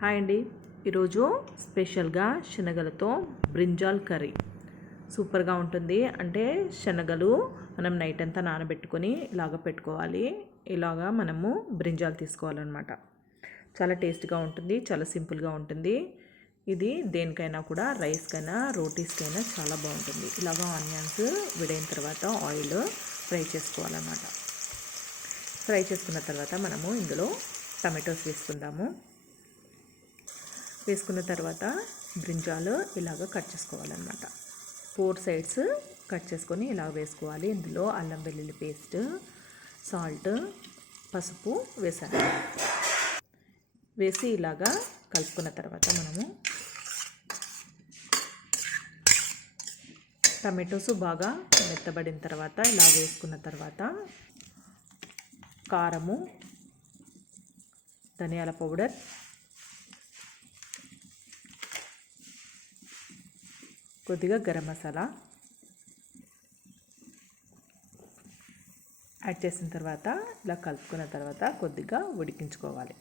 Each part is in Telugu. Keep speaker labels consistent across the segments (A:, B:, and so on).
A: హాయ్ అండి. ఈరోజు స్పెషల్గా శనగలతో బ్రింజాల్ కర్రీ. సూపర్గా ఉంటుంది. అంటే శనగలు మనం నైట్ అంతా నానబెట్టుకొని ఇలాగ పెట్టుకోవాలి. ఇలాగా మనము బ్రింజాల్ తీసుకోవాలన్నమాట. చాలా టేస్ట్గా ఉంటుంది. చాలా సింపుల్గా ఉంటుంది. ఇది దేనికైనా కూడా రైస్కైనా రోటీస్కైనా చాలా బాగుంటుంది. ఇలాగ ఆనియన్స్ విడైన తర్వాత ఆయిల్ ఫ్రై చేసుకోవాలన్నమాట. ఫ్రై చేసుకున్న తర్వాత మనము ఇందులో టమాటోస్ వేసుకుందాము. వేసుకున్న తర్వాత బ్రింజాలు ఇలాగ కట్ చేసుకోవాలన్నమాట. ఫోర్ సైడ్స్ కట్ చేసుకొని ఇలా వేసుకోవాలి. ఇందులో అల్లం వెల్లుల్లి పేస్ట్ సాల్ట్ పసుపు వేసాను. వేసి ఇలాగా కలుపుకున్న తర్వాత మనము టమాటోస్ బాగా మెత్తబడిన తర్వాత ఇలా వేసుకున్న తర్వాత కారము ధనియాల పౌడర్ కొద్దిగా గరం మసాలా. యాడ్ చేసిన తర్వాత ఇలా కలుపుకున్న తర్వాత కొద్దిగా ఉడికించుకోవాలి.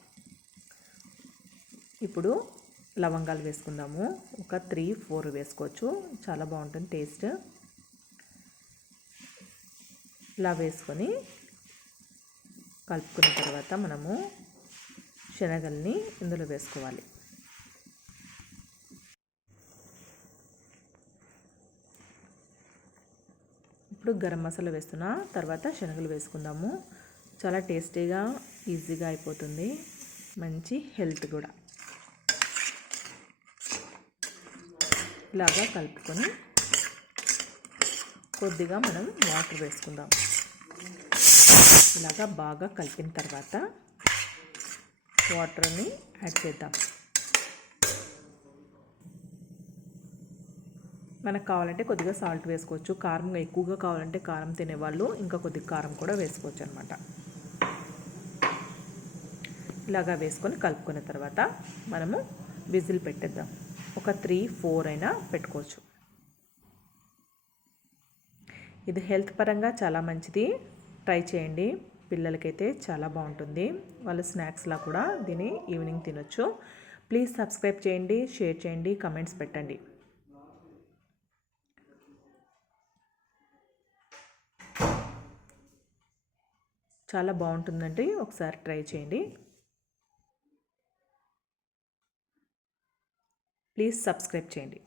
A: ఇప్పుడు లవంగాలు వేసుకుందాము. ఒక త్రీ ఫోర్ వేసుకోవచ్చు. చాలా బాగుంటుంది టేస్ట్. ఇలా వేసుకొని కలుపుకున్న తర్వాత మనము శనగల్ని ఇందులో వేసుకోవాలి. ఇప్పుడు గరం మసాలా వేస్తున్నా తర్వాత శనగలు వేసుకుందాము. చాలా టేస్టీగా ఈజీగా అయిపోతుంది. మంచి హెల్త్ కూడా. ఇలాగా కలుపుకొని కొద్దిగా మనం వాటర్ వేసుకుందాం. ఇలాగా బాగా కలిపిన తర్వాత వాటర్ని యాడ్ చేద్దాం. మనకు కావాలంటే కొద్దిగా సాల్ట్ వేసుకోవచ్చు. కారం ఎక్కువగా కావాలంటే కారం తినేవాళ్ళు ఇంకా కొద్దిగా కారం కూడా వేసుకోవచ్చు అనమాట ఇలాగా వేసుకొని కలుపుకున్న తర్వాత మనము విజిల్ పెట్టేద్దాం. ఒక త్రీ ఫోర్ అయినా పెట్టుకోవచ్చు. ఇది హెల్త్ పరంగా చాలా మంచిది. ట్రై చేయండి. పిల్లలకైతే చాలా బాగుంటుంది. వాళ్ళు స్నాక్స్లా కూడా దీన్ని ఈవినింగ్ తినొచ్చు. ప్లీజ్ సబ్స్క్రైబ్ చేయండి షేర్ చేయండి కమెంట్స్ పెట్టండి. చాలా బాగుంటుందండి. ఒకసారి ట్రై చేయండి. ప్లీజ్ సబ్స్క్రైబ్ చేయండి.